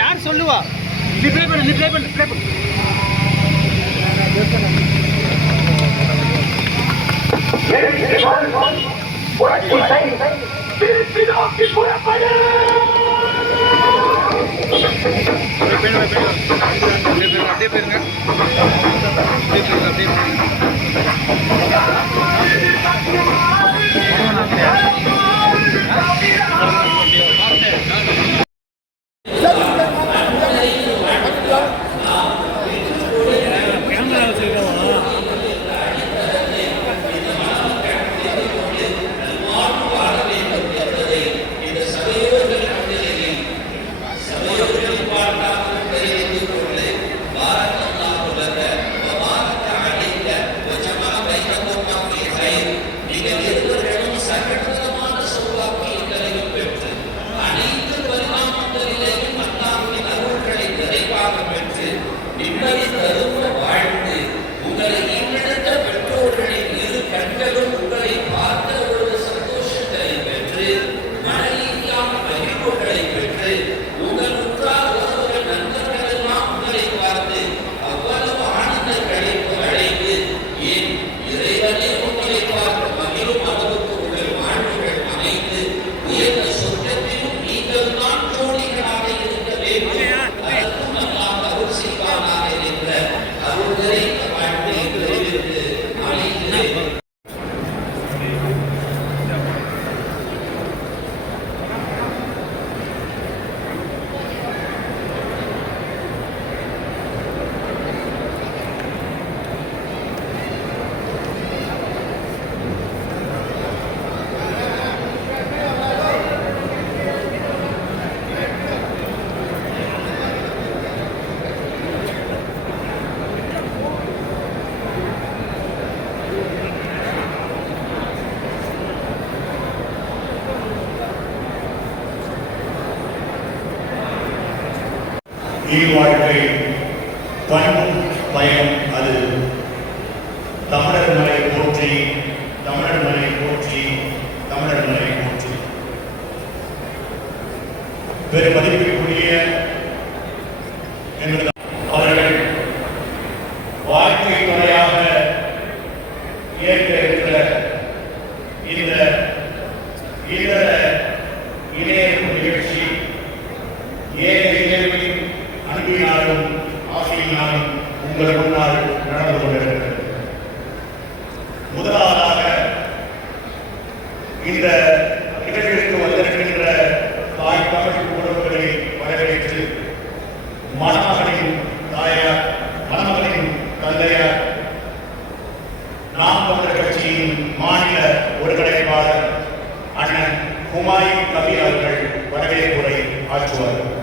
யார் சொல்லுவா? நீ ப்ளே பண்ணு, நீ ப்ளே பண்ணு, ப்ளே பண்ணு. அப்படியே போயிருங்க. வாழ்க்கை பண்பும் பயன் அது. தமிழர் மலை போற்றி, தமிழர் மலை போற்றி, தமிழர் மலை போற்றி. பெரும் மதிப்பிற்குரிய அவர்கள் வாழ்க்கை துணையாக ஏற்க இருக்கிற இந்த இதர இணையற்ற நிகழ்ச்சி ஏழைகளின் அன்பினாலும் ஆசையினாலும் உங்கள் முன்னால் நடந்து கொண்டிருக்கிறது. முதலாவதாக இந்த நிகழ்ச்சிக்கு வந்திருக்கின்ற தாய் தமிழ் உறவுகளை வரவேற்று மணமகனின் தாயார், மணமகனின் தந்தையார், நாம் தமிழர் கட்சியின் மாநில ஒருங்கிணைப்பாளர் அண்ணன் ஹுமாயூன் கபீர் அவர்கள் வரவேற்புரை ஆற்றுவார்.